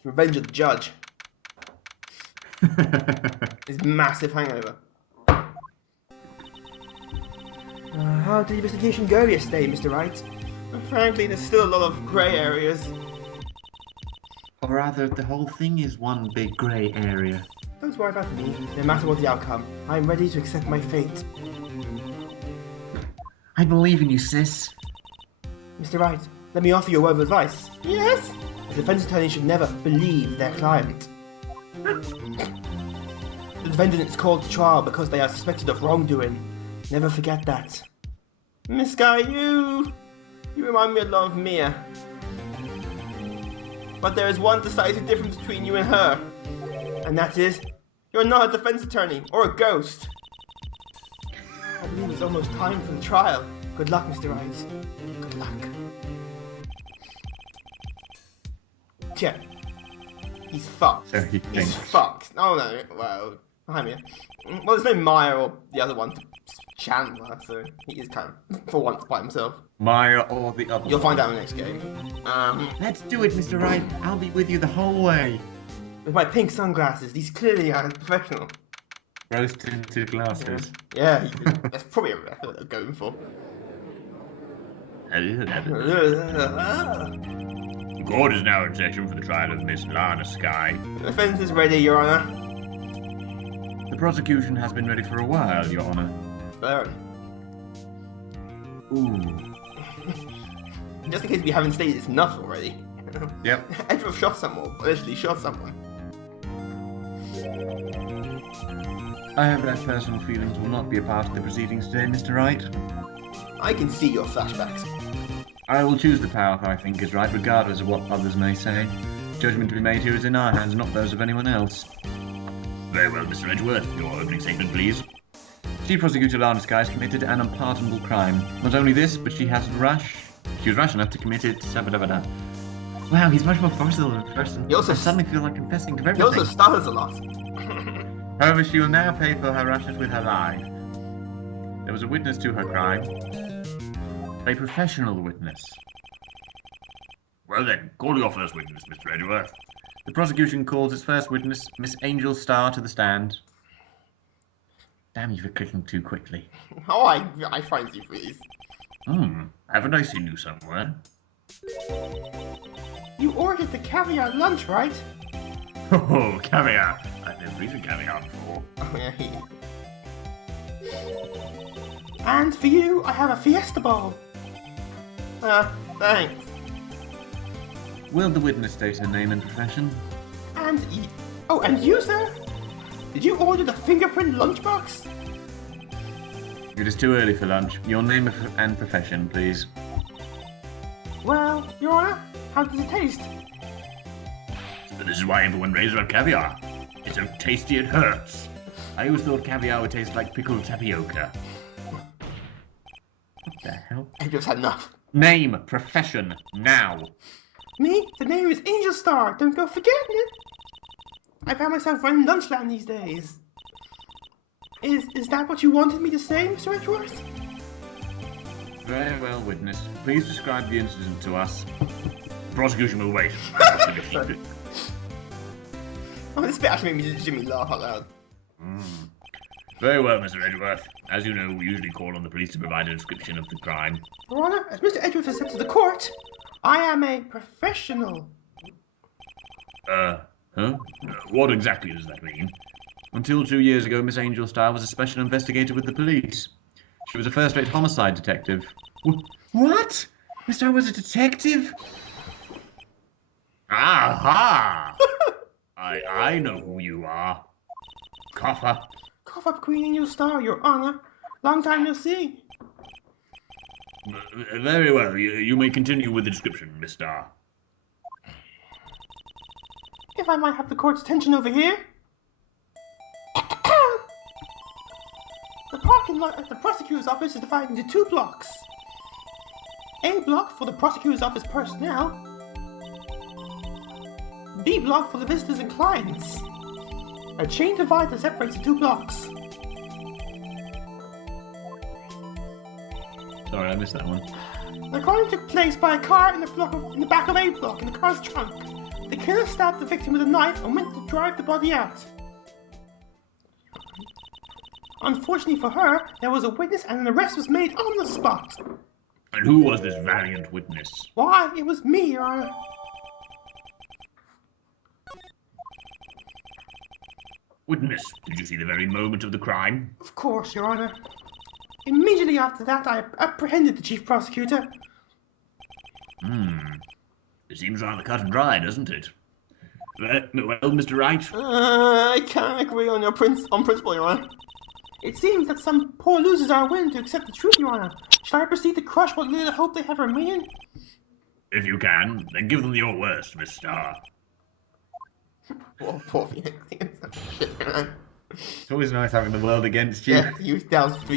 It's revenge of the judge. His massive hangover. How did the investigation go yesterday, Mr. Wright? Frankly, there's still a lot of grey areas. Or rather, the whole thing is one big grey area. Don't worry about me. No matter what the outcome, I'm ready to accept my fate. I believe in you, sis. Mr. Wright, let me offer you a word of advice. Yes? A defense attorney should never believe their client. The defendant is called to trial because they are suspected of wrongdoing. Never forget that. Miss Guy, you remind me a lot of Mia. But there is one decisive difference between you and her. And that is, you're not a defense attorney or a ghost. I believe it's almost time for the trial. Good luck, Mr. Wright. Good luck. Yeah. He's fucked. So he He's thinks. fucked. Oh no, well, behind me. Well, there's no Maya or the other one, Chandler, so he is kind of, for once, by himself. Maya or the other You'll one. find out in the next game. Let's do it, Mr. Wright. I'll be with you the whole way. With my pink sunglasses, these clearly are professional. Rose-tinted glasses. Yeah, that's probably what they're going for. The court is now in session for the trial of Miss Lana Skye. The defense is ready, Your Honor. The prosecution has been ready for a while, Your Honor. Burn. Ooh. Just in case we haven't stated enough already. Yep. Edward shot someone, literally shot someone. I hope that personal feelings will not be a part of the proceedings today, Mr. Wright. I can see your flashbacks. I will choose the path I think is right, regardless of what others may say. Judgment to be made here is in our hands, not those of anyone else. Very well, Mr. Edgeworth. Your opening statement, please. Chief Prosecutor Lana Skye has committed an unpardonable crime. Not only this, but she was rash enough to commit it. Wow, he's much more forceful than a person. He also I suddenly feel like confessing to He everything. also stutters a lot. However, she will now pay for her rashness with her life. There was a witness to her crime. A professional witness. Well then, call your first witness, Mr. Edgeworth. The prosecution calls its first witness, Miss Angel Starr, to the stand. Damn you for clicking too quickly. Oh, I find you, please. Haven't I seen you somewhere? You ordered the caviar lunch, right? Oh, caviar. I've never eaten caviar before. Oh, yeah, And for you, I have a fiesta bowl. Thanks. Will the witness state her name and profession? And you, sir? Did you order the fingerprint lunchbox? It is too early for lunch. Your name and profession, please. Well, Your Honor, how does it taste? But this is why everyone raves about caviar. It's so tasty it hurts. I always thought caviar would taste like pickled tapioca. What the hell? I just had enough. Name, profession, now. Me? The name is Angel Star. Don't go forgetting it. I found myself running Lunchland these days. Is that what you wanted me to say, Mr. Edgeworth? Very well, witness. Please describe the incident to us. The prosecution will wait. Oh, this bit actually made me laugh out loud. Very well, Mr. Edgeworth. As you know, we usually call on the police to provide a description of the crime. Your Honor, as Mr. Edgeworth has said to the court, I am a professional. What exactly does that mean? Until 2 years ago, Miss Angel Starr was a special investigator with the police. She was a first-rate homicide detective. What? Miss Starr was a detective? Aha! I know who you are. Cough up. Cough up, Queen Angel Star, Your Honor. Long time no see. Very well. You may continue with the description, Miss Starr. If I might have the court's attention over here. The parking lot at the prosecutor's office is divided into 2 blocks. A block for the prosecutor's office personnel. B block for the visitors and clients. A chain divider separates the 2 blocks. Sorry, I missed that one. The crime took place by a car in the back of A block in the car's trunk. The killer stabbed the victim with a knife and went to drive the body out. Unfortunately for her, there was a witness and an arrest was made on the spot. And who was this valiant witness? Why, it was me, Your Honor. Witness, did you see the very moment of the crime? Of course, Your Honor. Immediately after that, I apprehended the chief prosecutor. It seems rather cut and dry, doesn't it? Well, Mr. Wright? I can't agree on principle, Your Honor. It seems that some poor losers are willing to accept the truth, Your Honor. Shall I proceed to crush what little hope they have remaining? If you can, then give them your worst, Miss Starr. Oh, poor Phoenix. Shit, man. It's always nice having the world against you. Yeah, he was down for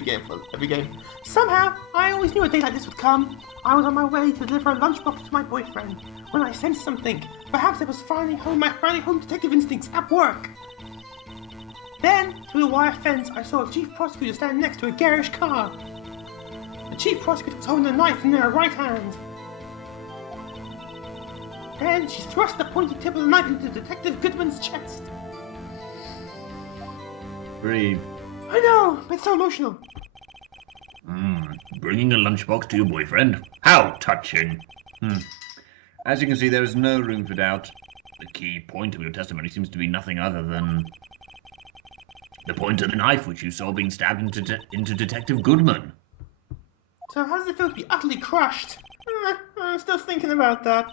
every game. Somehow, I always knew a day like this would come. I was on my way to deliver a lunchbox to my boyfriend when I sensed something. Perhaps it was finally my home detective instincts at work. Then, through the wire fence, I saw a chief prosecutor standing next to a garish car. The chief prosecutor was holding a knife in their right hand. Then she thrust the pointy tip of the knife into Detective Goodman's chest. Breathe. I know, but it's so emotional. Bringing a lunchbox to your boyfriend? How touching! As you can see, there is no room for doubt. The key point of your testimony seems to be nothing other than the point of the knife which you saw being stabbed into Detective Goodman. So how does it feel to be utterly crushed? I'm still thinking about that.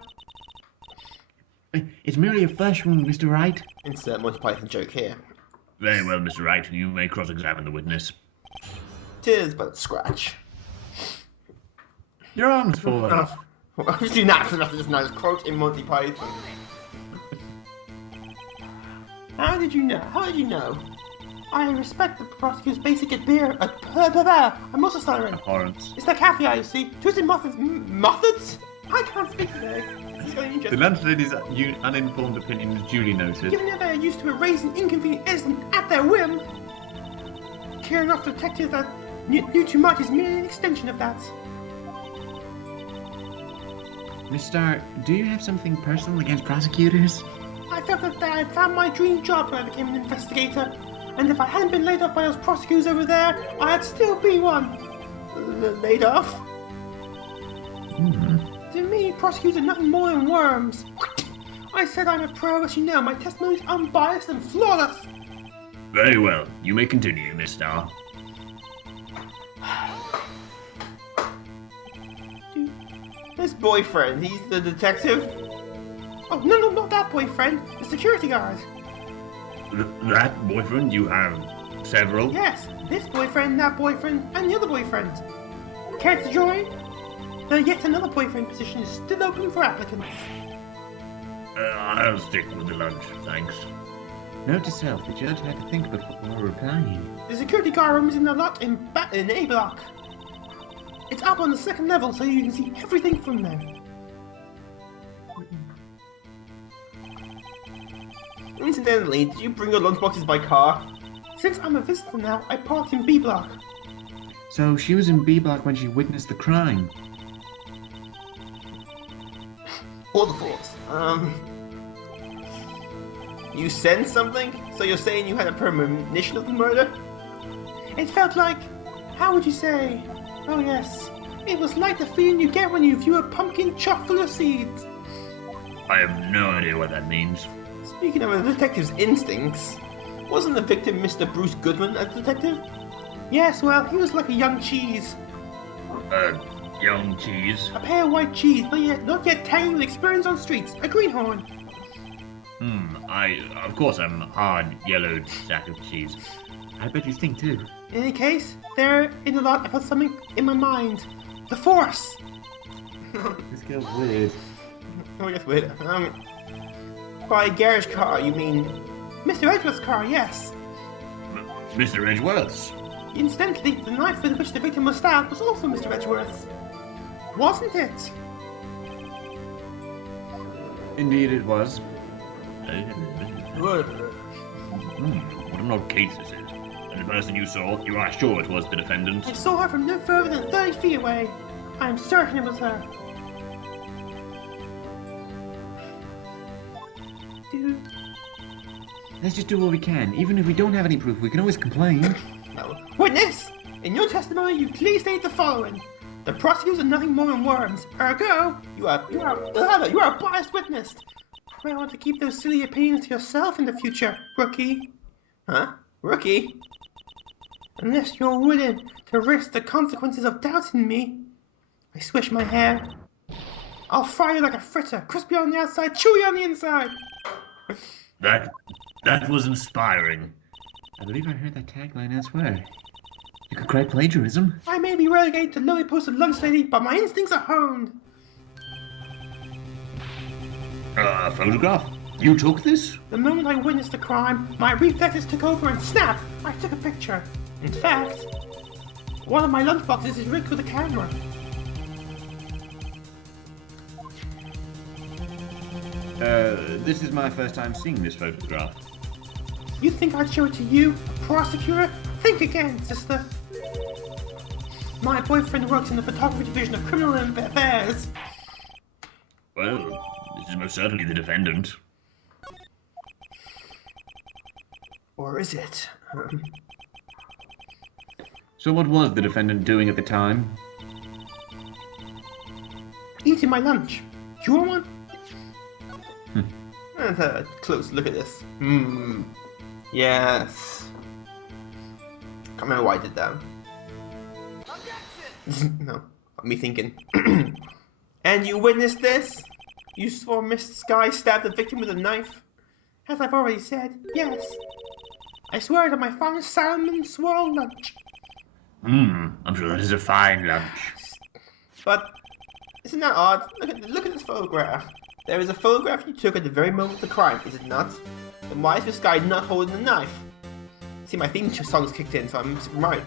It's merely a flesh wound, Mr. Wright. Insert Monty Python joke here. Very well, Mr. Wright. You may cross-examine the witness. 'Tis but a scratch. Your arm's fallen off. I've seen that for nothing, just nice quote in Monty Python. How did you know? I respect the prosecutor's basic I'm also stuttering. Abhorrence. It's that cafe I see. Twisted methods? I can't speak today. The landlady's uninformed opinion is duly noted. Given that they are used to erasing inconvenient innocent at their whim, caring off detectives that knew too much is merely an extension of that. Miss Starr, do you have something personal against prosecutors? I felt that I had found my dream job when I became an investigator, and if I hadn't been laid off by those prosecutors over there, I'd still be one. Laid off? To me, prosecutors are nothing more than worms. I said I'm a pro, as you know. My testimony is unbiased and flawless. Very well. You may continue, Miss Starr. This boyfriend, he's the detective? Oh, no, not that boyfriend. The security guard. That boyfriend? You have several? Yes, this boyfriend, that boyfriend, and the other boyfriend. Care to join? The yet another boyfriend position is still open for applicants. I'll stick with the lunch, thanks. Note to self, the judge had to think before replying. The security guard room is in the lot in A block. It's up on the second level, so you can see everything from there. Incidentally, did you bring your lunchboxes by car? Since I'm a visitor now, I parked in B block. So she was in B block when she witnessed the crime. All the thoughts. You sensed something? So you're saying you had a premonition of the murder? It felt like, how would you say? Oh yes, it was like the feeling you get when you view a pumpkin chock full of seeds. I have no idea what that means. Speaking of a detective's instincts, wasn't the victim Mr. Bruce Goodman a detective? Yes, well, he was like a young cheese. Young cheese? A pale white cheese, not yet tangy with experience on streets. A greenhorn. Of course I'm a hard, yellowed sack of cheese. I bet you think too. In any case, there in the lot I felt something in my mind. The Force! This girl's weird. Oh, yes, weird. By garage car, you mean Mr. Edgeworth's car, yes. Mr. Edgeworth's? Incidentally, the knife with which the victim was stabbed was also Mr. Edgeworth's. Wasn't it? Indeed it was. What an odd case this is. And the person you saw, you are sure it was the defendant? I saw her from no further than 30 feet away. I am certain it was her. Let's just do what we can. Even if we don't have any proof, we can always complain. No. Witness! In your testimony, you clearly state the following. The prosecutors are nothing more than worms. Ergo, you are a biased witness. You might want to keep those silly opinions to yourself in the future, rookie. Huh? Rookie? Unless you're willing to risk the consequences of doubting me. I swish my hair. I'll fry you like a fritter, crispy on the outside, chewy on the inside. That was inspiring. I believe I heard that tagline elsewhere. You could cry plagiarism. I may be relegated to lowly posted lunch lady, but my instincts are honed. Photograph? You took this? The moment I witnessed the crime, my reflexes took over and snap! I took a picture. In fact, one of my lunchboxes is rigged with a camera. This is my first time seeing this photograph. You think I'd show it to you, a prosecutor? Think again, sister. My boyfriend works in the photography division of criminal affairs. Well, this is most certainly the defendant. Or is it? So what was the defendant doing at the time? Eating my lunch. Do you want one? Let's have a close look at this. Yes. Can't remember why I did that. No, me thinking. And you witnessed this? You saw Miss Sky stab the victim with a knife? As I've already said, yes. I swear it on my finest salmon swirl lunch. I'm sure that is a fine lunch. But isn't that odd? Look at this photograph. There is a photograph you took at the very moment of the crime, is it not? Then why is this guy not holding the knife? See, my theme song's kicked in, so I'm right.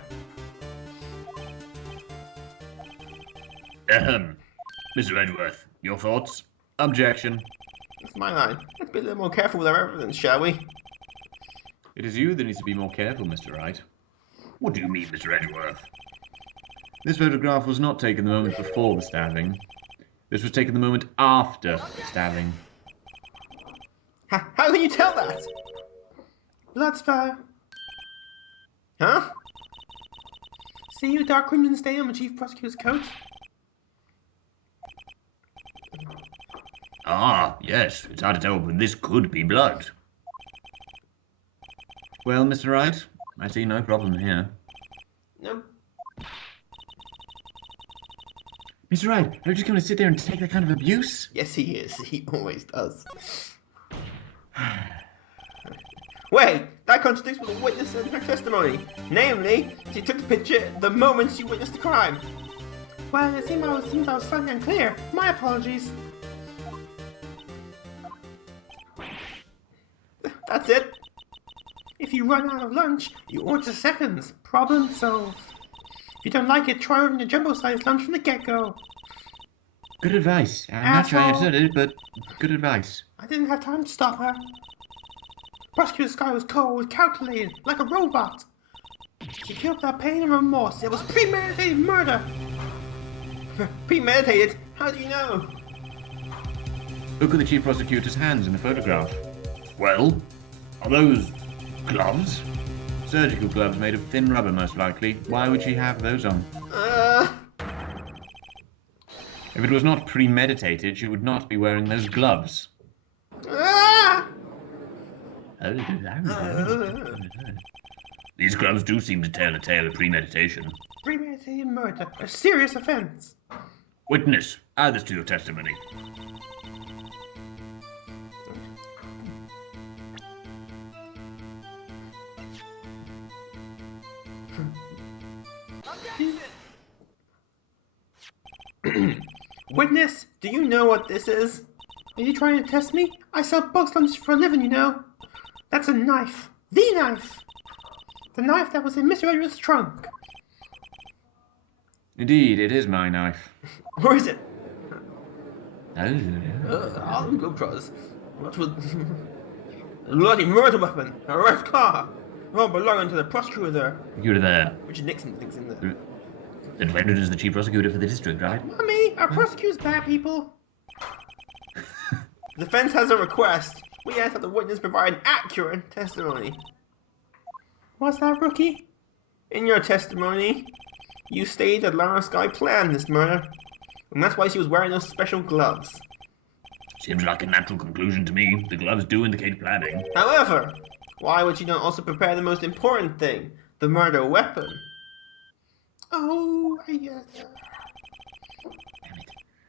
Mr. Edgeworth, your thoughts? Objection. That's my line. Let's be a little more careful with our evidence, shall we? It is you that needs to be more careful, Mr. Wright. What do you mean, Mr. Edgeworth? This photograph was not taken the moment before the stabbing. This was taken the moment after the stabbing. How can you tell that? Blood's fair. Huh? See you, dark crimson stain on the chief prosecutor's coat? Ah, yes, it's hard to tell, but this could be blood. Well, Mr. Wright, I see no problem here. Nope. Mr. Wright, are you just going to sit there and take that kind of abuse? Yes, he is. He always does. Wait, that contradicts what the witness said in her testimony. Namely, she took the picture the moment she witnessed the crime. Well, it seems I was slightly unclear. My apologies. That's it. If you run out of lunch, you order seconds. Problem solved. If you don't like it, try ordering a jumbo-sized lunch from the get-go. Good advice. I'm not sure I understood it, but good advice. I didn't have time to stop her. Prosecutor Sky was cold, calculated, like a robot. She killed without pain and remorse. It was premeditated murder. Premeditated? How do you know? Look at the chief prosecutor's hands in the photograph. Well, are those gloves? Surgical gloves made of thin rubber, most likely. Why would she have those on? If it was not premeditated, she would not be wearing those gloves. These gloves do seem to tell a tale of premeditation. Premeditated murder, a serious offense. Witness, add this to your testimony. Witness, do you know what this is? Are you trying to test me? I sell box lunches for a living, you know. That's a knife. The knife. The knife that was in Mr. Edgeworth's trunk. Indeed, it is my knife. Or is it? Oh, Go pros. What was... a bloody murder weapon. A ref car. All belonging to the prosecutor. You're there. Richard Nixon thinks in there. The defendant is the chief prosecutor for the district, right? Mommy, our prosecutors bad people. The defense has a request. We asked that the witness provide an accurate testimony. What's that, Rookie? In your testimony, you stated that Lara Sky planned this murder, and that's why she was wearing those special gloves. Seems like a natural conclusion to me. The gloves do indicate planning. However, why would she not also prepare the most important thing, the murder weapon? Oh, yes.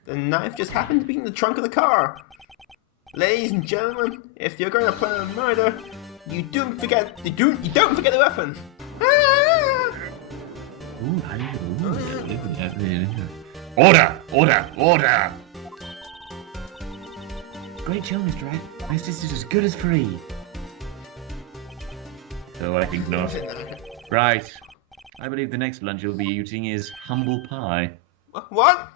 The knife just happened to be in the trunk of the car. Ladies and gentlemen, if you're going to plan a murder, you don't forget the weapon. Order! Order! Order! Great show, Mr. Wright. My sister's as good as free. So I think not. Right. I believe the next lunch you'll be eating is humble pie. What?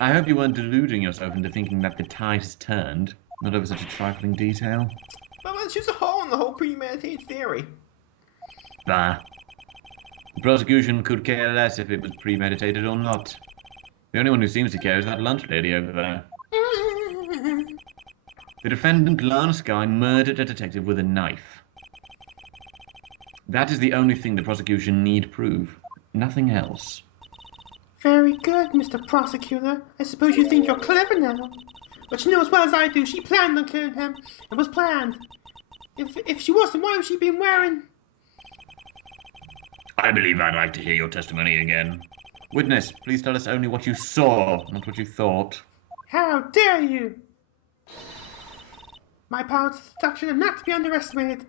I hope you weren't deluding yourself into thinking that the tide has turned, not over such a trifling detail. Well, that's just a hole in the whole premeditated theory. Bah. The prosecution could care less if it was premeditated or not. The only one who seems to care is that lunch lady over there. The defendant, Lana Sky, murdered a detective with a knife. That is the only thing the prosecution need prove. Nothing else. Very good, Mr. Prosecutor. I suppose you think you're clever now. But you know as well as I do, she planned on killing him. It was planned. If she wasn't, why would she be wearing... I believe I'd like to hear your testimony again. Witness, please tell us only what you saw, not what you thought. How dare you! My powers of seduction are not to be underestimated.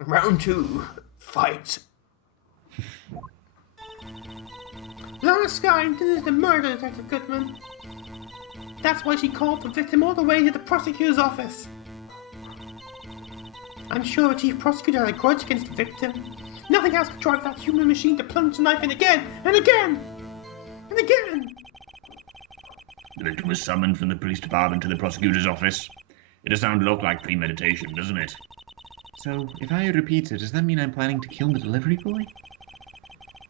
Round 2. Fight. Lana Sky intended to murder Detective Goodman. That's why she called the victim all the way to the prosecutor's office. I'm sure the chief prosecutor had a grudge against the victim. Nothing else could drive that human machine to plunge the knife in again and again and again. The victim was summoned from the police department to the prosecutor's office. It does sound look like premeditation, doesn't it? So, if I order pizza, does that mean I'm planning to kill the delivery boy?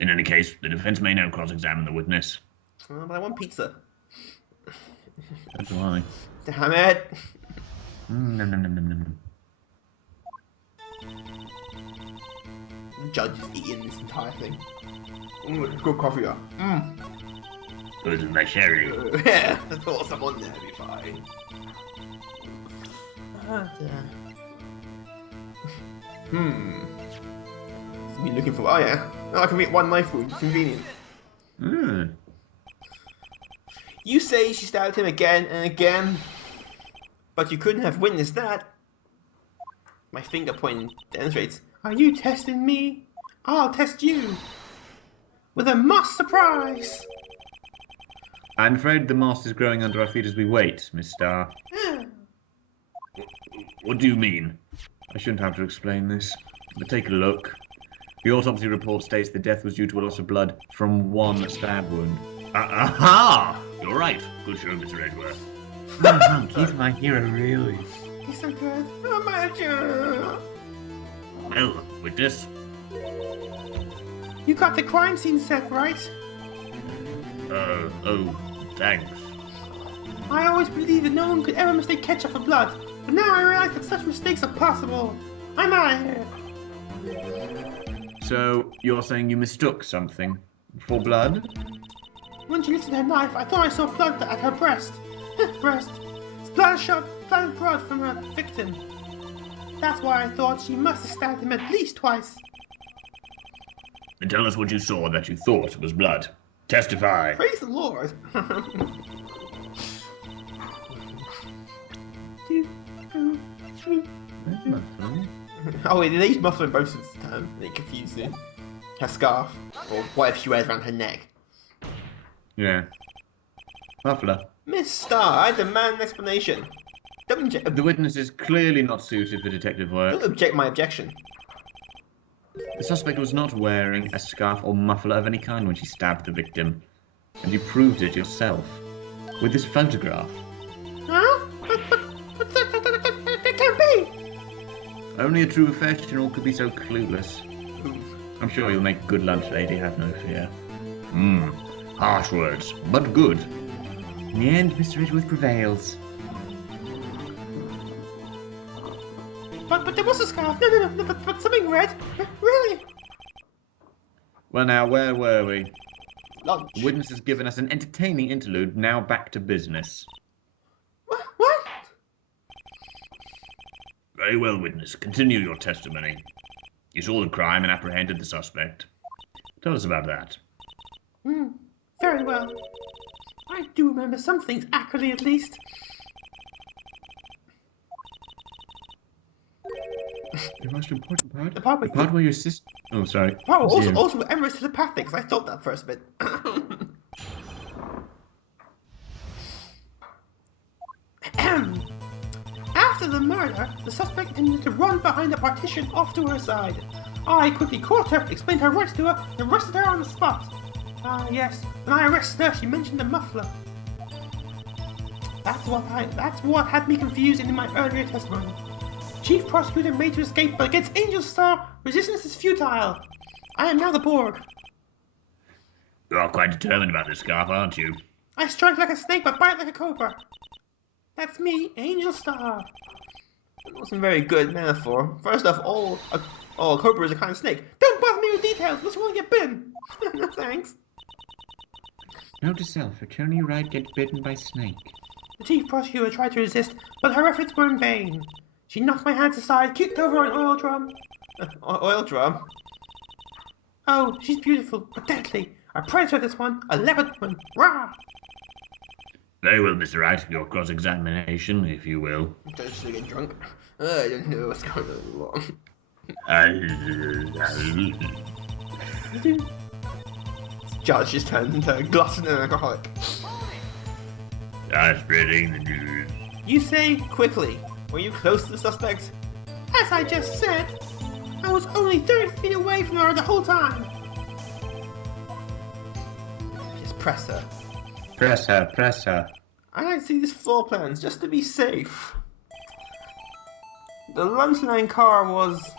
In any case, the defense may now cross-examine the witness. Oh, but I want pizza. So do I. Damn it. Nom nom nom nom nom. The judge is eating this entire thing. Good coffee up. Good as my sherry. Yeah, I thought someone there would be fine. Me looking for. Oh yeah. Oh, I can eat one knife wound. Convenient. You say she stabbed him again and again, but you couldn't have witnessed that. My finger pointing demonstrates. Are you testing me? I'll test you with a moss surprise. I'm afraid the moss is growing under our feet as we wait, Miss Starr. What do you mean? I shouldn't have to explain this, but take a look. The autopsy report states the death was due to a loss of blood from one stab wound. Aha! You're right. Good show, Mr. Edgeworth. He's my hero, really. He's so good. Oh my God. Well, witness. You got the crime scene set, right? Oh, thanks. I always believed that no one could ever mistake ketchup for blood, but now I realize that such mistakes are possible. I'm out of here. So, you're saying you mistook something for blood? When she lifted her knife, I thought I saw blood at her breast. Breast. Splattered blood from her victim. That's why I thought she must have stabbed him at least twice. Then tell us what you saw that you thought was blood. Testify. Praise the Lord. Oh wait, they use muffler in both of the time. They confuse me. Her scarf, or whatever she wears around her neck. Yeah. Muffler. Miss Starr, I demand an explanation. Don't The witness is clearly not suited for detective work. object my objection. The suspect was not wearing a scarf or muffler of any kind when she stabbed the victim. And you proved it yourself. With this photograph. Huh? But that can't be! Only a true professional could be so clueless. I'm sure you'll make a good lunch lady, have no fear. Harsh words, but good. In the end, Mr. Edgeworth prevails. But there was a scarf. No, but something red. Really? Well now, where were we? Lunch. The witness has given us an entertaining interlude, now back to business. What? Very well, witness. Continue your testimony. You saw the crime and apprehended the suspect. Tell us about that. Very well. I do remember some things accurately, at least. The most important part? The part where your sister... Oh, sorry. Oh, Resume. also Emma's telepathic, 'cause I thought that first bit. After the murder, the suspect intended to run behind the partition off to her side. I quickly caught her, explained her rights to her, and arrested her on the spot. Ah, yes. When I arrested her, she mentioned the muffler. That's what had me confused in my earlier testimony. Chief Prosecutor made to escape, but against Angel Star, resistance is futile. I am now the Borg. You are quite determined about this scarf, aren't you? I strike like a snake, but bite like a cobra. That's me, Angel Star. That wasn't very good metaphor. First off, all cobra is a kind of snake. Don't bother me with details, unless you want to get bitten. No thanks. Note to self, Attorney Wright gets bitten by snake. The Chief Prosecutor tried to resist, but her efforts were in vain. She knocked my hands aside, kicked over an oil drum. Oil drum? Oh, she's beautiful, but deadly. A predator, this one. A leopard one. Rah! Very well, Mr. Wright. Your cross-examination, if you will. Don't just get drunk. I don't know what's going on. Judge just turned into a glutton and alcoholic. Spreading the news. You say quickly. Were you close to the suspect? As I just said, I was only 30 feet away from her the whole time. Just press her. Press her. I like to see these floor plans just to be safe. The lunch line car was...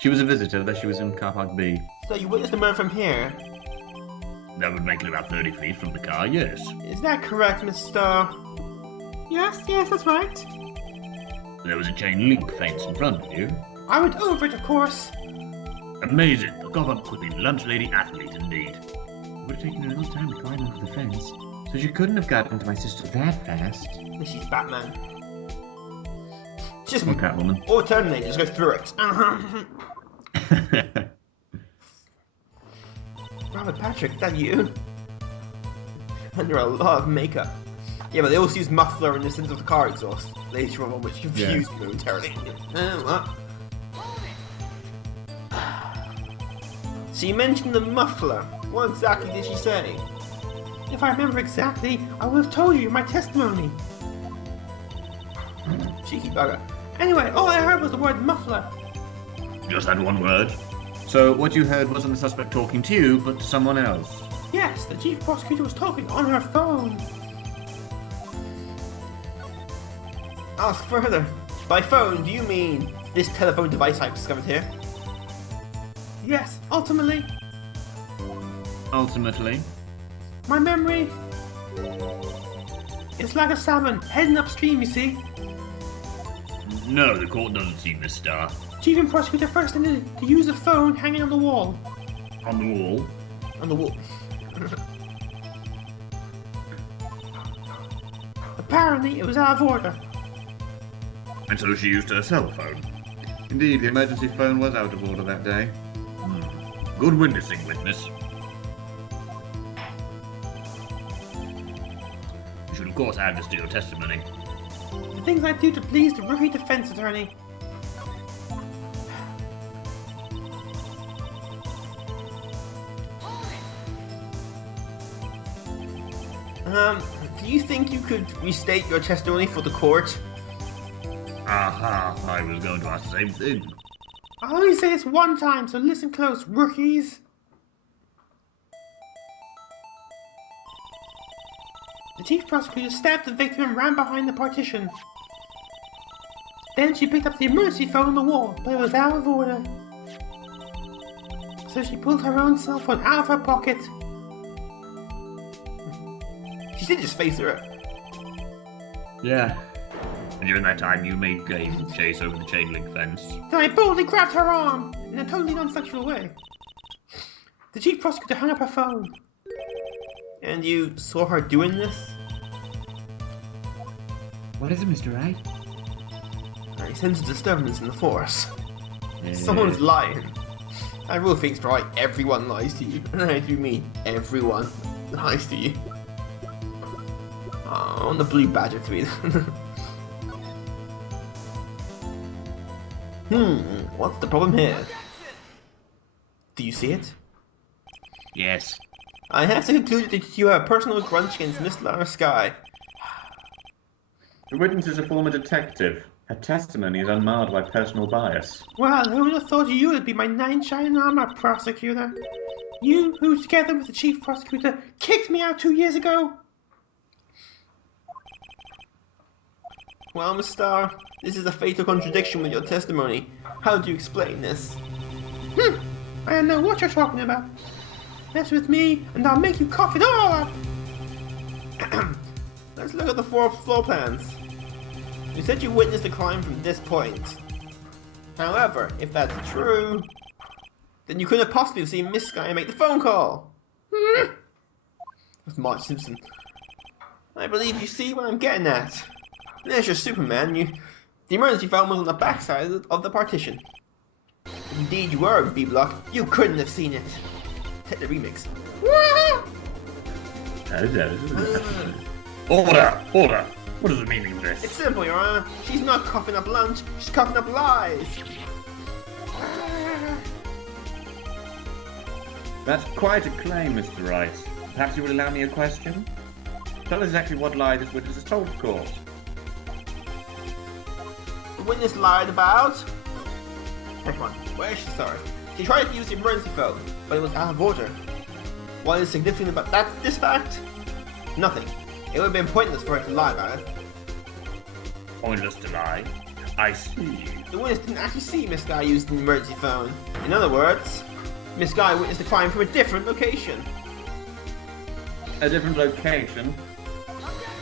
She was a visitor, though she was in car park B. So you witnessed the murder from here? That would make it about 30 feet from the car, yes. Is that correct, Mr... Yes, that's right. There was a chain link fence in front of you. I went over it, of course. Amazing. The cop-up could be lunch lady athlete, indeed. It would have taken her a long time to climb over the fence, so she couldn't have gotten to my sister that fast. She's Batman. Just Or Catwoman. Or Terminator, just go through it. Robert Patrick, is that you? Under a lot of makeup. Yeah, but they also use muffler in the sense of the car exhaust later on, which confused me momentarily. What? So you mentioned the muffler. What exactly did she say? If I remember exactly, I would have told you in my testimony. Cheeky bugger. Anyway, all I heard was the word muffler. Just that one word. So what you heard wasn't the suspect talking to you, but to someone else? Yes, the chief prosecutor was talking on her phone. Ask further. By phone, do you mean this telephone device I've discovered here? Yes, ultimately. Ultimately? My memory... It's like a salmon, heading upstream, you see. No, the court doesn't see Miss Star. Chief and prosecutor first intended to use the phone hanging on the wall. On the wall? On the wall. Apparently, it was out of order. And so she used her cell phone. Indeed, the emergency phone was out of order that day. Good witnessing, witness. You should of course add this to your testimony. The things I do to please the rookie defense attorney. Do you think you could restate your testimony for the court? Aha, I was going to ask the same thing. I'll only say this one time, so listen close, rookies. The chief prosecutor stabbed the victim and ran behind the partition. Then she picked up the emergency phone on the wall, but it was out of order. So she pulled her own cell phone out of her pocket. She did just face her. Yeah. And during that time, you made a chase over the chain link fence. Then I boldly grabbed her arm in a totally non-sexual way. The chief prosecutor hung up her phone. And you saw her doing this? What is it, Mr. Wright? I sense a disturbance in the force. Yeah. Someone's lying. I rule things right, everyone lies to you. And I do mean everyone lies to you. Oh, I want the blue badger to be what's the problem here? Do you see it? Yes. I have to conclude that you have a personal grudge against Miss Lara Sky. The witness is a former detective. Her testimony is unmarred by personal bias. Well, who would have thought you would be my knight in shining armor, prosecutor? You, who together with the chief prosecutor, kicked me out 2 years ago? Well, Miss Starr, this is a fatal contradiction with your testimony. How do you explain this? I don't know what you're talking about. Mess with me, and I'll make you cough it all up. Let's look at the four floor plans. You said you witnessed the crime from this point. However, if that's true, then you couldn't have possibly seen Miss Sky make the phone call. That's Marge Simpson. I believe you see what I'm getting at. There's your Superman. The emergency phone was on the backside of the partition. If indeed you were in B-Block, you couldn't have seen it. Take the remix. Order! Order! What is the meaning of this? It's simple, Your Honor. She's not coughing up lunch, she's coughing up lies. That's quite a claim, Mr. Wright. Perhaps you would allow me a question? Tell us exactly what lie this witness has told the court. The witness lied about... Come on, where is she? Sorry. She tried to use the emergency phone, but it was out of order. What is significant about this fact? Nothing. It would have been pointless for her to lie about it. Pointless to lie. I see. The witness didn't actually see Miss Guy use the emergency phone. In other words, Miss Guy witnessed the crime from a different location. A different location?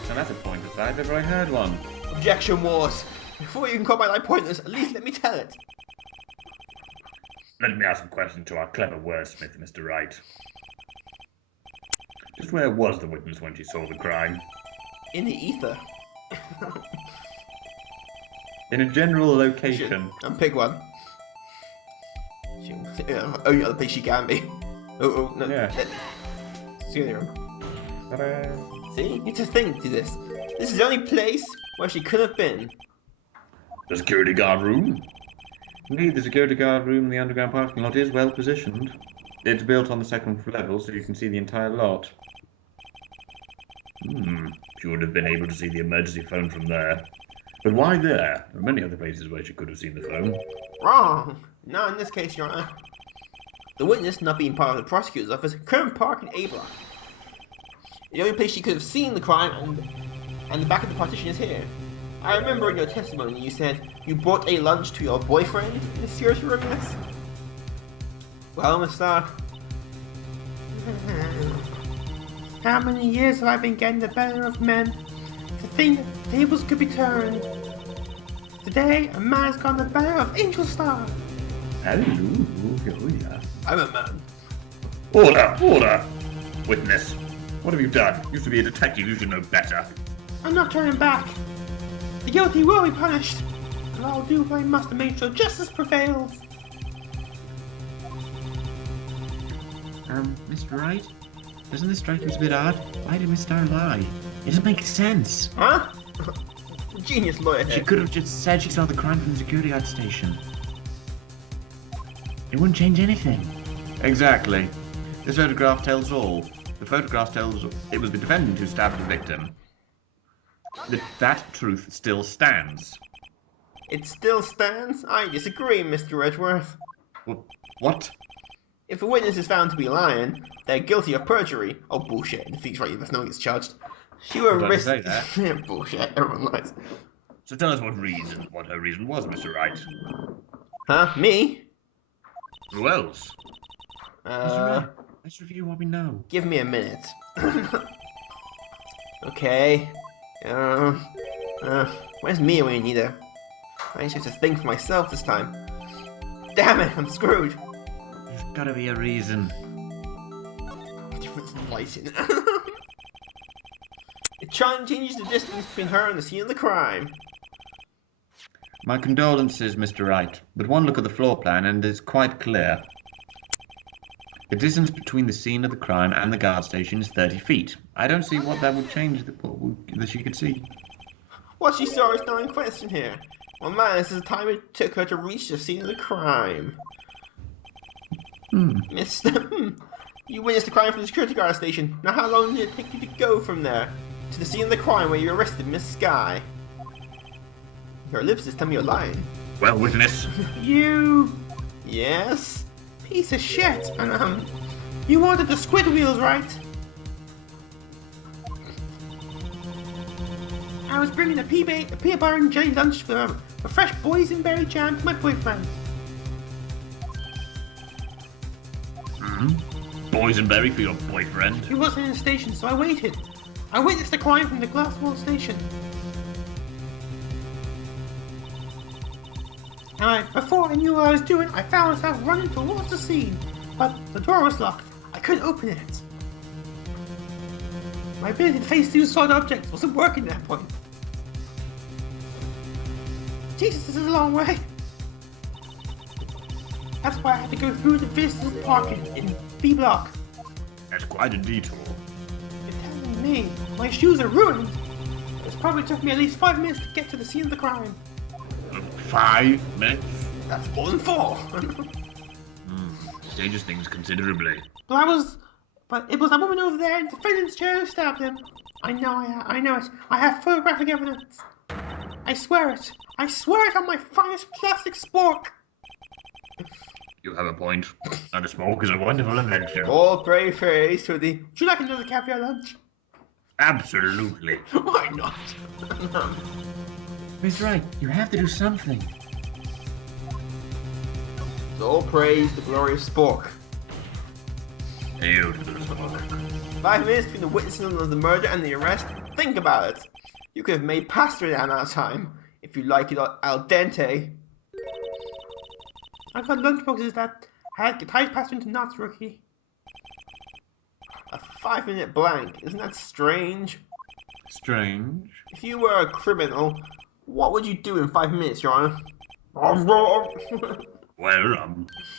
And that's a pointless lie if ever I heard one. Objection, Wars. Before you can call my lie pointless, at least let me tell it. Let me ask a question to our clever wordsmith, Mr. Wright. Just where was the witness when she saw the crime? In the ether. In a general location. And pick one. Only other place she can be. Oh, no. Yeah. See the room. Ta-da. See? You have to think to this. This is the only place where she could have been. The security guard room? Indeed, the security guard room in the underground parking lot is well positioned. It's built on the second level, so you can see the entire lot. She would have been able to see the emergency phone from there. But why there? There are many other places where she could have seen the phone. Wrong. Not in this case, Your Honor. The witness, not being part of the prosecutor's office, couldn't park in A block. The only place she could have seen the crime and the back of the partition is here. I remember in your testimony you said you brought a lunch to your boyfriend in the Sears room, yes? Well, Miss Starr, how many years have I been getting the better of men? To think that tables could be turned. Today, a man has gotten the better of Angel Star. Hallelujah. I'm a man. Order! Order! Witness, what have you done? You used to be a detective, you should know better. I'm not turning back. The guilty will be punished. And I'll do what I must to make sure justice prevails. Mr. Wright? Doesn't this strike you as a bit odd? Why did Miss Starr lie? It doesn't make sense. Huh? Genius lawyer She here. could have just said she saw the crime from the security guard station. It wouldn't change anything. Exactly. This photograph tells all. The photograph tells it was the defendant who stabbed the victim. That truth still stands. It still stands? I disagree, Mr. Edgeworth. What? If a witness is found to be lying, they're guilty of perjury. Oh, bullshit. The thief's right, if no one gets charged. She will Don't risk... say that. Yeah, bullshit. Everyone lies. So tell us what her reason was, Mr. Wright. Huh? Me? Who else? Mr. Wright, let's review what we know. Give me a minute. Okay. Where's Mia when you need her? I just have to think for myself this time. Damn it, I'm screwed. There's gotta be a reason. Difference in lighting. It changes the distance between her and the scene of the crime. My condolences, Mr. Wright, but one look at the floor plan and it's quite clear. The distance between the scene of the crime and the guard station is 30 feet. I don't see what that would change that she could see. What she saw is not in question here. Well, man, this is the time it took her to reach the scene of the crime. Mr. You witnessed the crime from the security guard station. Now, how long did it take you to go from there to the scene of the crime where you arrested Miss Sky? Your lips just tell me you're lying. Well, witness. You... Yes? Piece of shit. And, you wanted the squid wheels, right? I was bringing a peanut butter and jelly lunch for a fresh boysenberry jam to my boyfriend. Boysenberry for your boyfriend? He wasn't in the station, so I waited. I witnessed the crime from the glass wall station. Before I knew what I was doing, I found myself running towards the scene, but the door was locked. I couldn't open it. My ability to face these solid objects wasn't working at that point. Jesus, this is a long way. That's why I had to go through the visitors parking in B block. That's quite a detour. You're telling me my shoes are ruined? This probably took me at least 5 minutes to get to the scene of the crime. 5 minutes? That's more than 4. Changes things considerably. But it was that woman over there in the defendant's chair who stabbed him. I know it. I have photographic evidence. I swear it. I swear it on my finest plastic spork. You have a point. And a smoke is a wonderful invention. All brave face to the... Would you like another caviar lunch? Absolutely. Why not? Mr. Wright, you have to do something. All praise the glorious spork. Hail to the smoke. 5 minutes between the witnessing of the murder and the arrest. Think about it. You could have made pasta in that amount of time, if you like it al dente. I've got lunchboxes that had tied pasta into knots, rookie. A 5-minute blank. Isn't that strange? Strange. If you were a criminal, what would you do in 5 minutes, Your Honor? Well,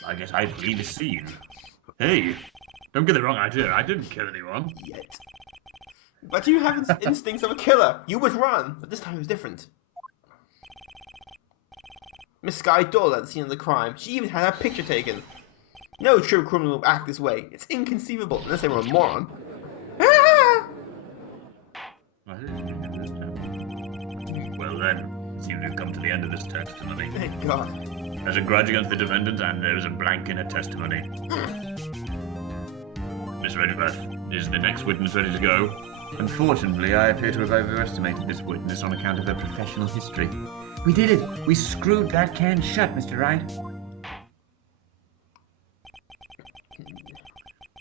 I guess I'd flee the scene. Hey, don't get the wrong idea. I didn't kill anyone. Yet. But you have instincts of a killer. You would run, but this time it was different. Miss Sky Doll at the scene of the crime. She even had her picture taken. No true criminal would act this way. It's inconceivable, unless they were a moron. Ah! Well then, seems we've come to the end of this testimony. Thank God. There's a grudge against the defendant, and there is a blank in her testimony. Miss Redcliffe, is the next witness ready to go? Unfortunately, I appear to have overestimated this witness on account of her professional history. We did it! We screwed that can shut, Mr. Wright.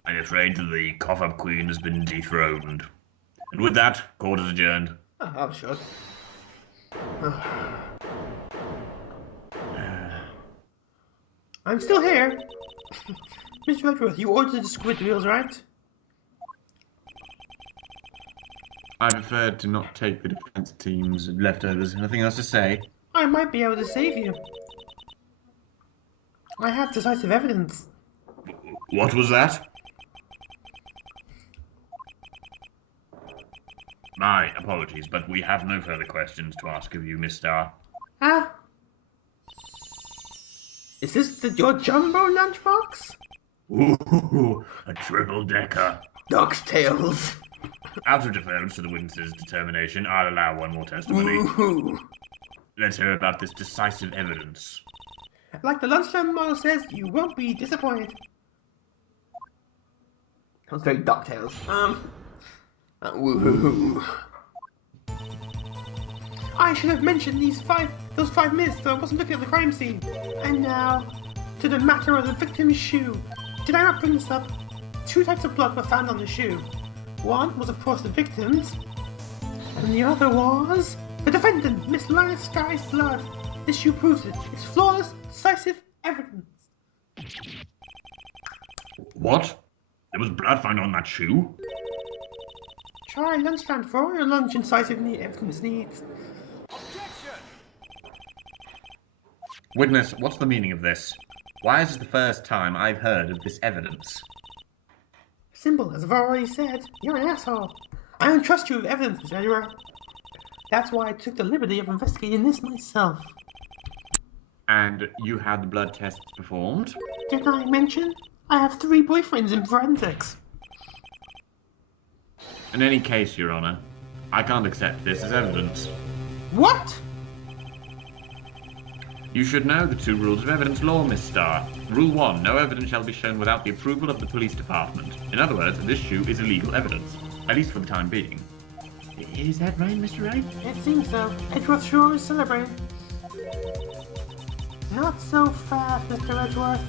I'm afraid that the cough-up queen has been dethroned. And with that, court is adjourned. Oh, I'm sure. I'm still here. Mr. Redworth, you ordered the squid wheels, right? I preferred to not take the defense team's leftovers. Nothing else to say? I might be able to save you. I have decisive evidence. What was that? My apologies, but we have no further questions to ask of you, Miss Starr. Ah? Is this your jumbo lunchbox? Ooh, a triple-decker. Duck's tails. Out of deference to the witness's determination, I'll allow one more testimony. Ooh. Let's hear about this decisive evidence. Like the lunchtime model says, you won't be disappointed. Sounds very DuckTales. Woohoo. I should have mentioned those 5 minutes though I wasn't looking at the crime scene. And now, to the matter of the victim's shoe. Did I not bring this up? 2 types of blood were found on the shoe. One was of course the victim's, And the other was the defendant, Miss Lana Sky's blood. This shoe proves it. It's flawless, decisive evidence. What? There was blood found on that shoe? Try lunchtime for all your lunch and decisive evidence needs. Witness, what's the meaning of this? Why is this the first time I've heard of this evidence? Simple, as I've already said. You're an asshole. I don't trust you with evidence, Mr. Edgeworth. That's why I took the liberty of investigating this myself. And you had the blood tests performed? Didn't I mention? I have 3 boyfriends in forensics. In any case, Your Honor, I can't accept this as evidence. What? You should know the 2 rules of evidence law, Miss Starr. Rule 1, no evidence shall be shown without the approval of the police department. In other words, this shoe is illegal evidence, at least for the time being. Is that right, Mr. Wright? It seems so. Edgeworth sure is celebrating. Not so fast, Mr. Edgeworth.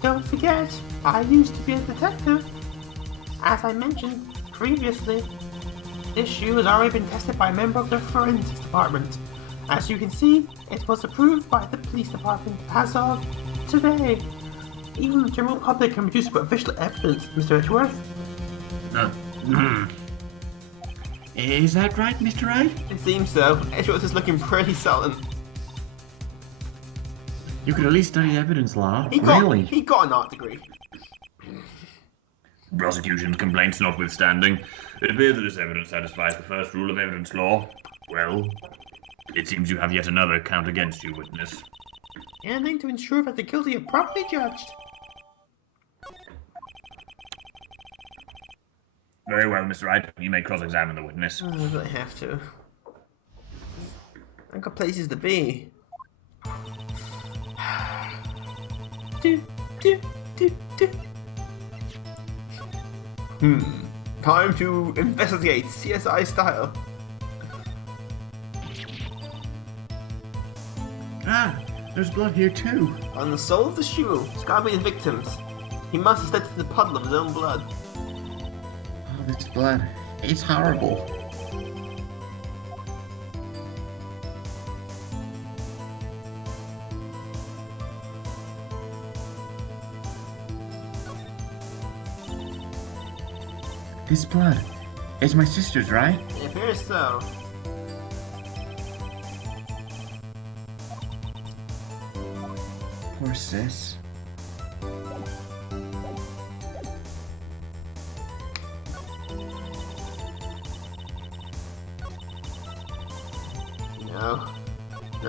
Don't forget, I used to be a detective. As I mentioned previously, this shoe has already been tested by a member of the forensics department. As you can see, it was approved by the police department as of today. Even the general public can produce official evidence, Mr. Edgeworth. Is that right, Mr. Wright? It seems so. Edgeworth is looking pretty sullen. You could at least study evidence law. He got an art degree. Prosecution's complaints notwithstanding, it appears that this evidence satisfies the first rule of evidence law. Well, it seems you have yet another count against you, witness. Anything to ensure that the guilty are properly judged. Very well, Mr. Wright. You may cross-examine the witness. Oh, but I have to. I've got places to be. Time to investigate CSI style. Ah, there's blood here too. On the sole of the shoe, it's gotta be the victim's. He must have stepped into the puddle of his own blood. Oh, this blood. It's horrible. This blood is my sister's, right? It appears so. Poor sis. No,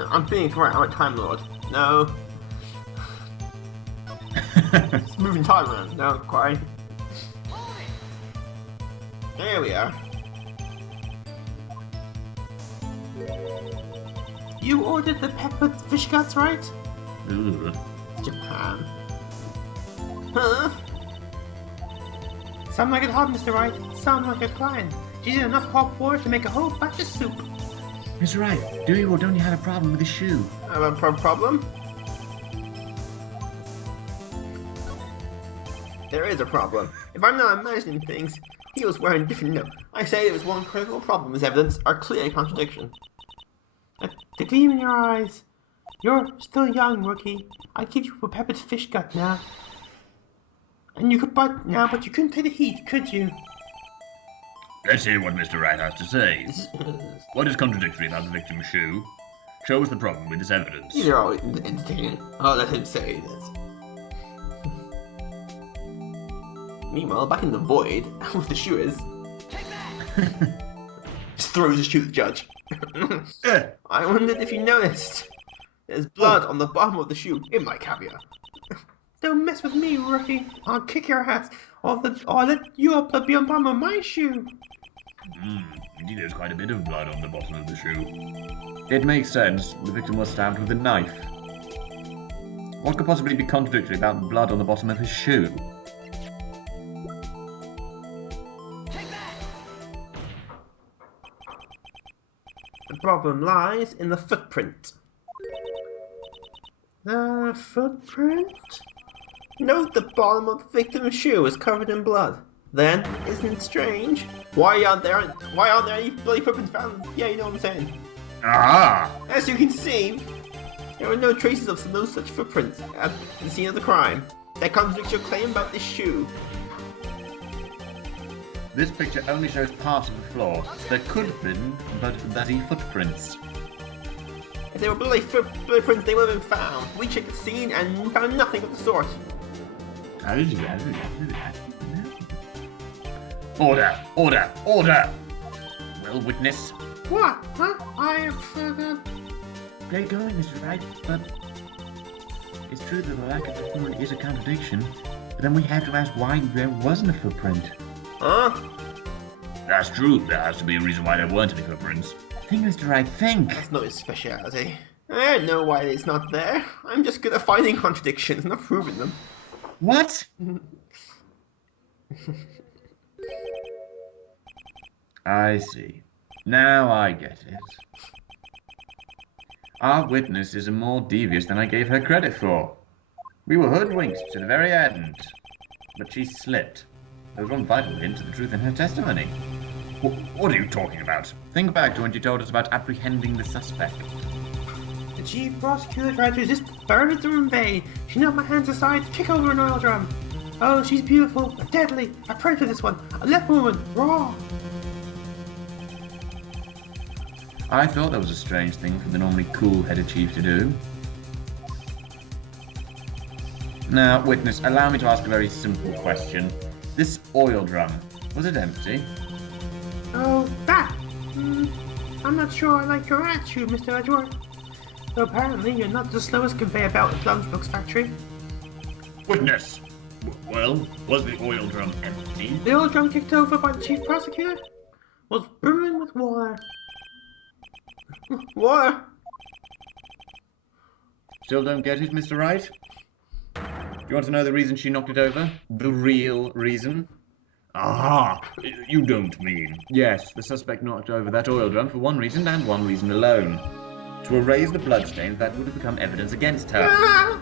I'm being correct. I'm a Time Lord. No. It's moving time around. No, quite. There we are. You ordered the peppered fish guts, right? Ugh. Japan. Huh? Sound like it hot, Mr. Wright. Sound like a client. She's in enough hot water to make a whole batch of soup. Mr. Wright, do you or don't you have a problem with the shoe? I have a problem? There is a problem. If I'm not imagining things, he was wearing different. No, I say there was one critical problem as evidence, or clear contradiction. The gleam in your eyes. You're still young, rookie. I give you a peppered fish gut now. And you could but you couldn't take the heat, could you? Let's hear what Mr. Wright has to say. What is contradictory about the victim's shoe? Show us the problem with this evidence. These are all entertaining. I'll let him say this. Meanwhile, back in the void, with the shoe is... Just throws the shoe at the judge. I wondered if you noticed. There's blood on the bottom of the shoe in my caviar. Don't mess with me, rookie. I'll kick your ass. Or let your blood be on the bottom of my shoe. Indeed, there's quite a bit of blood on the bottom of the shoe. It makes sense. The victim was stabbed with a knife. What could possibly be contradictory about blood on the bottom of his shoe? The problem lies in the footprint. The footprint? Note the bottom of the victim's shoe is covered in blood. Then, isn't it strange? Why aren't there any bloody footprints found? Yeah, you know what I'm saying. Aha! As you can see, there are no traces of no such footprints at the scene of the crime. That contradicts your claim about this shoe. This picture only shows part of the floor. There could have been, but bloody footprints. If they were bloody footprints, they would have been found. We checked the scene and found nothing of the sort. Order! Order! Order! Well, witness. What? Huh? I have Great going, Mr. Wright, but it's true that the lack of a footprint is a contradiction, but then we have to ask why there wasn't a footprint. Huh? That's true. There has to be a reason why there weren't any footprints. Think, Mr. Wright, think. That's not his speciality. I don't know why it's not there. I'm just good at finding contradictions, not proving them. What? I see. Now I get it. Our witness is more devious than I gave her credit for. We were hoodwinked to the very end, but she slipped. There was one vital hint to the truth in her testimony. What are you talking about? Think back to when she told us about apprehending the suspect. The chief prosecutor tried to resist, but I ripped her in vain. She knocked my hands aside to kick over an oil drum. Oh, she's beautiful, but deadly. I prayed for this one. A leper woman, raw. I thought that was a strange thing for the normally cool-headed chief to do. Now, witness, allow me to ask a very simple question. This oil drum, was it empty? Oh, that? I'm not sure I like your attitude, Mr. Edgeworth. Though apparently you're not the slowest conveyor belt at Lunchbox Factory. Witness! Well, was the oil drum empty? The oil drum kicked over by the chief prosecutor was brimming with water. Water? Still don't get it, Mr. Wright? Do you want to know the reason she knocked it over? The real reason? Aha! You don't mean... Yes, the suspect knocked over that oil drum for one reason and one reason alone. To erase the bloodstains that would have become evidence against her. Ah!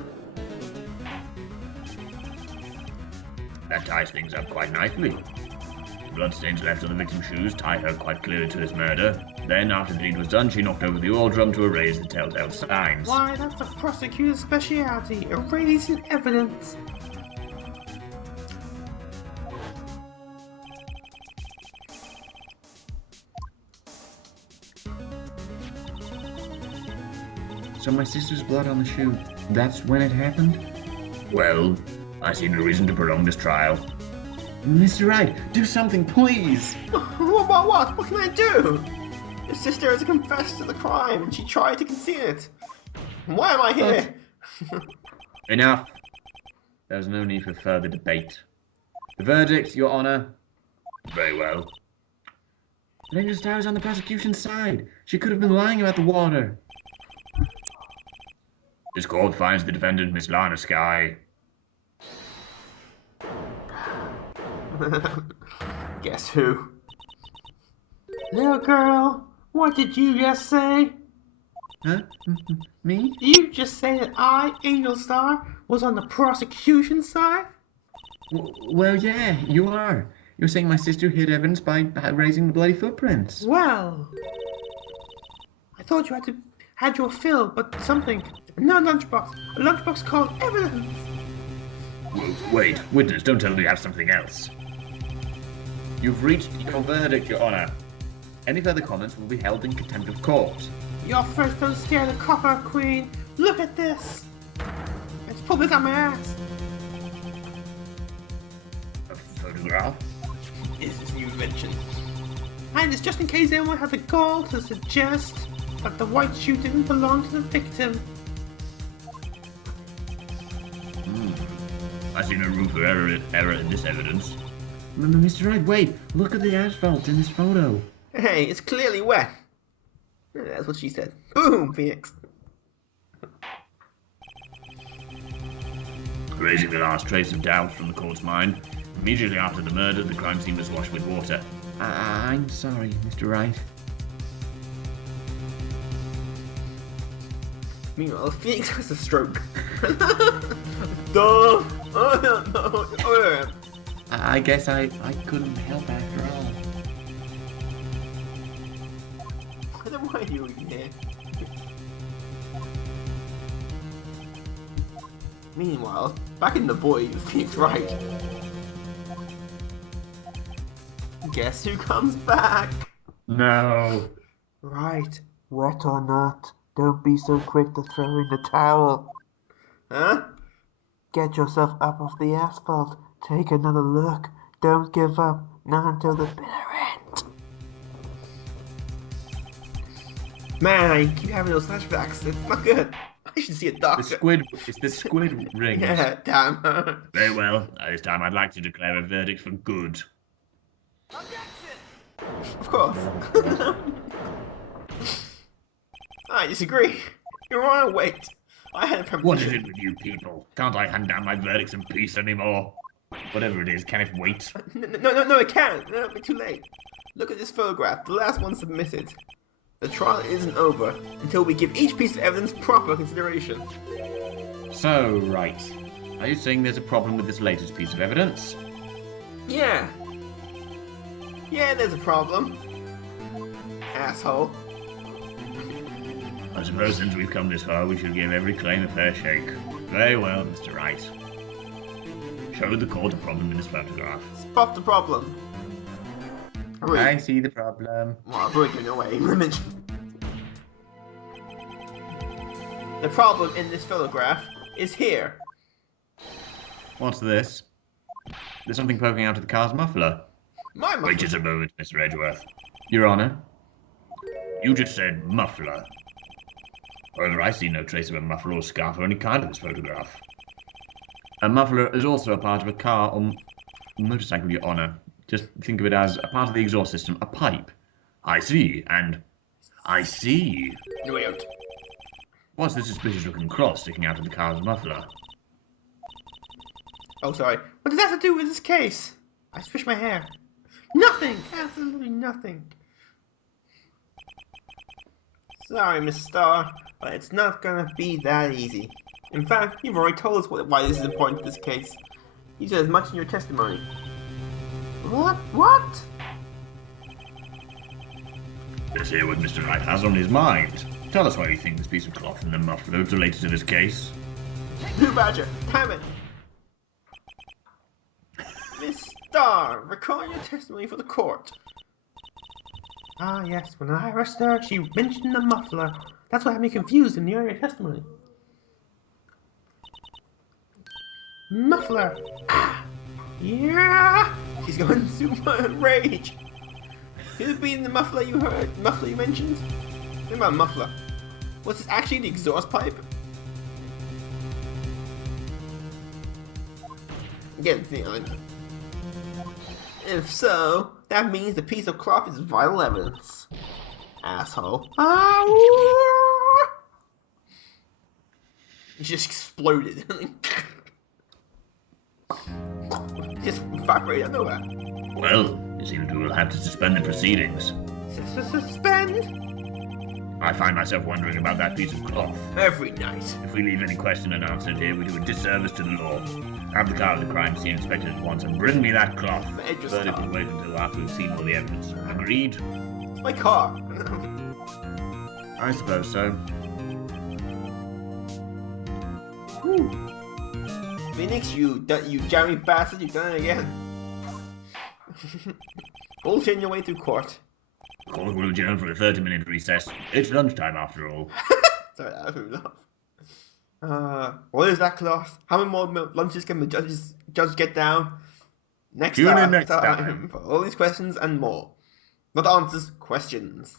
That ties things up quite nicely. The bloodstains left on the victim's shoes tie her quite clearly to this murder. Then, after the deed was done, she knocked over the oil drum to erase the telltale signs. Why, that's the prosecutor's speciality, erasing evidence. So my sister's blood on the shoe, that's when it happened? Well, I see no reason to prolong this trial. Mr. Wright, do something, please! What? What can I do? Your sister has confessed to the crime and she tried to conceal it. Why am I here? Enough. There's no need for further debate. The verdict, Your Honor. Very well. Lady Starr was on the prosecution's side. She could have been lying about the water. This court finds the defendant, Miss Lana Skye. Guess who? Little girl, what did you just say? Huh? Me? Did you just say that I, Angel Star, was on the prosecution's side? Well, yeah, you are. You're saying my sister hid evidence by raising the bloody footprints. Well, I thought you had your fill, but something. No lunchbox. A lunchbox called evidence. Wait, witness, don't tell me you have something else. You've reached your verdict, Your Honor. Any further comments will be held in contempt of court. You're first don't scare the copper, Queen. Look at this. Let's pull this on my ass. A photograph? Is his new invention. And it's just in case anyone has a gall to suggest that the white shoe didn't belong to the victim. I see no room for error in this evidence. Mr. Wright, wait. Look at the asphalt in this photo. Hey, it's clearly wet. That's what she said. Boom, Phoenix. Raising the last trace of doubt from the court's mind, immediately after the murder, the crime scene was washed with water. I'm sorry, Mr. Wright. Meanwhile, Phoenix has a stroke. Duh! Oh no! I guess I couldn't help after all. Then why are you even here? Meanwhile, back in the boys, he's right. Guess who comes back? No. Right, wet or not, don't be so quick to throw in the towel. Huh? Get yourself up off the asphalt, take another look, don't give up, not until the bitter end. Man, I keep having those flashbacks, it's not good. I should see a doctor. It's the squid rings. Yeah, damn. Very well. This time I'd like to declare a verdict for good. Of course. I disagree. You're on a wait. I had a premonition. What is it with you people? Can't I hand down my verdicts in peace anymore? Whatever it is, can it wait? No, it can't. No, it'll be too late. Look at this photograph, the last one submitted. The trial isn't over until we give each piece of evidence proper consideration. So, right. Are you saying there's a problem with this latest piece of evidence? Yeah. Yeah, there's a problem. Asshole. I suppose since we've come this far, we should give every claim a fair shake. Very well, Mr. Wright. Show the court a problem in this photograph. Spot the problem. I see the problem. Well, I've already given away an image. The problem in this photograph is here. What's this? There's something poking out of the car's muffler. My muffler. Wait just a moment, Mr. Edgeworth. Your Honor? You just said muffler. However, I see no trace of a muffler or scarf or any kind of this photograph. A muffler is also a part of a car or motorcycle, Your Honor. Just think of it as a part of the exhaust system, a pipe. I see, and I see. No way out. What's this suspicious-looking cross sticking out of the car's muffler? Oh, sorry. What does that have to do with this case? I swished my hair. Nothing! Absolutely nothing. Sorry, Miss Starr, but it's not gonna be that easy. In fact, you've already told us why this is important to this case. You said as much in your testimony. What? Let's hear what Mr. Wright has on his mind. Tell us why you think this piece of cloth in the muffler is related to this case. Blue Badger, damn it! Miss Starr, record your testimony for the court. Ah, yes, when I arrested her, she mentioned the muffler. That's what had me confused in the earlier testimony. Muffler! Ah! Yeah! She's going super rage! Could it be in the muffler you heard? Muffler you mentioned? Think about muffler. Was this actually the exhaust pipe? Get the feeling. If so, that means the piece of cloth is vital evidence. Asshole. It just exploded. Just evaporated out of nowhere. Well, it seems we will have to suspend the proceedings. Suspend? I find myself wondering about that piece of cloth. Every night. If we leave any question unanswered here, we do a disservice to the law. Have the car of the crime scene inspected at once and bring me that cloth. But it will wait until after we've seen all the evidence. Agreed? It's my car. I suppose so. Whew. Phoenix, you jammy bastard, you've done it again. Bullshitting your way through court. Court will adjourn for a 30-minute recess. It's lunchtime after all. Sorry, that made me laugh. What is that cloth? How many more lunches can the judge get down? Next Tune in time, next time for all these questions and more. Not answers, questions.